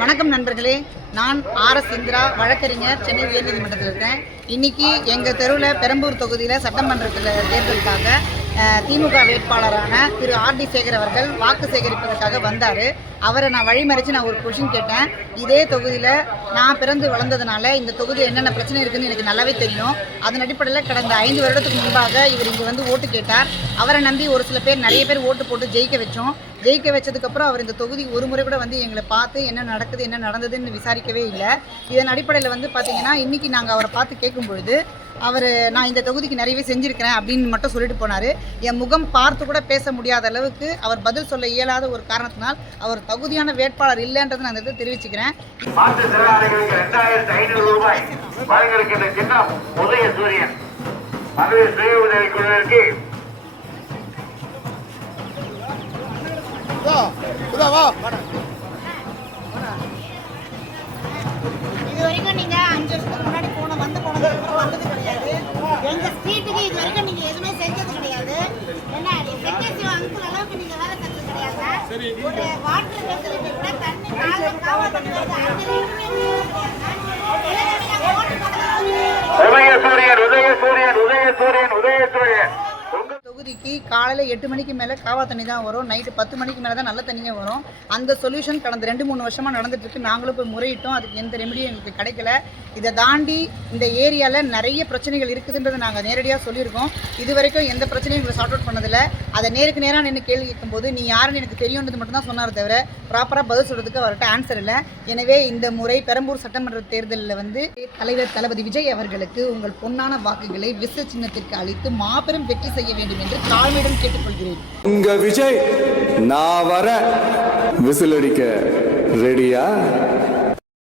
வணக்கம் நண்பர்களே, நான் RS இந்திரா, வழக்கறிஞர், சென்னை உயர்நீதிமன்றத்தில் இருக்கேன். இன்னைக்கு எங்கள் தெருவில் பெரம்பூர் தொகுதியில் சட்டமன்றத்தில் தேர்தலுக்காக திமுக வேட்பாளரான திரு RD சேகர் அவர்கள் வாக்கு சேகரிப்பதற்காக வந்தார். அவரை நான் வழிமறித்து ஒரு கொஷின் கேட்டேன். இதே தொகுதியில் நான் பிறந்து வளர்ந்ததுனால இந்த தொகுதியில் என்னென்ன பிரச்சனை இருக்குதுன்னு எனக்கு நல்லாவே தெரியும். அதன் அடிப்படையில் கடந்த 5 வருடத்துக்கு முன்பாக இவர் இங்கே வந்து ஓட்டு கேட்டார். அவரை நம்பி ஒரு சில பேர், நிறைய பேர் ஓட்டு போட்டு ஜெயிக்க வச்சோம். ஜெயிக்க வச்சதுக்கப்புறம் அவர் இந்த தொகுதி ஒரு முறை கூட வந்து எங்களை பார்த்து என்ன நடக்குது, என்ன நடந்ததுன்னு விசாரிக்கவே இல்லை. இதன் அடிப்படையில் வந்து பார்த்திங்கன்னா இன்றைக்கி நாங்கள் அவரை பார்த்து கேட்கும்பொழுது நான் இந்த தொகுதிக்கு நிறையவே செஞ்சுருக்கிறேன் அப்படின்னு மட்டும் சொல்லிட்டு போனார். என் முகம் பார்த்து கூட பேச முடியாத அளவுக்கு அவர் பதில் சொல்ல இயலாத ஒரு காரணத்தினால் அவர் தகுதியான வேட்பாளர் இல்லைன்றதை நான் இந்த தெரிவிச்சுக்கிறேன். இது வரைக்கும் நீங்க 5 வருஷத்துக்கு முன்னாடி வந்தது கிடையாது. எங்க ஸ்ட்ரீட்டுக்கு இது வரைக்கும் நீங்க எதுவுமே செஞ்சது கிடையாது. என்ன செக்ரட்டரி அங்குற அளவுக்கு நீங்க வேலை செஞ்சது கிடையாது. ஒரு வாட்டர் ஃபெசிலிட்டி கூட தண்ணி காவா தண்ணி வருது. தொகுதிக்கு காலையில் 8 மணிக்கு மேலே காவா தண்ணி தான் வரும். நைட்டு 10 மணிக்கு மேலே தான் நல்ல தண்ணியே வரும். அந்த சொல்யூஷன் கடந்த 2-3 வருஷமாக நடந்துட்டுருக்கு. நாங்களும் போய் முறையிட்டோம். அதுக்கு எந்த ரெமெடியும் எங்களுக்கு கிடைக்கல. இதை தாண்டி இந்த ஏரியாவில் நிறைய பிரச்சனைகள் இருக்குதுன்றதை நாங்கள் நேரடியாக சொல்லியிருக்கோம். இது வரைக்கும் எந்த பிரச்சனையும் எங்களை சார்ட் அவுட் பண்ணதில்லை. அதை நேருக்கு நேராக நின்று கேள்வி கேட்கும்போது நீ யாருன்னு எனக்கு தெரியுன்றது மட்டும்தான் சொன்னார் தவிர ப்ராப்பராக பதில் சொல்கிறதுக்கு அவர்கிட்ட ஆன்சர் இல்லை. எனவே இந்த முறை பெரம்பூர் சட்டமன்ற தேர்தலில் வந்து தலைவர் தளபதி விஜய் அவர்களுக்கு உங்கள் பொன்னான வாக்குகளை விச சின்னத்திற்கு அளித்து மாபெரும் வெற்றி செய்ய வேண்டும் என்று தாழ்மையுடன் கேட்டுக்கொள்கிறேன். உங்க விஜய் நான் வர விசில் அடிக்க ரெடியா?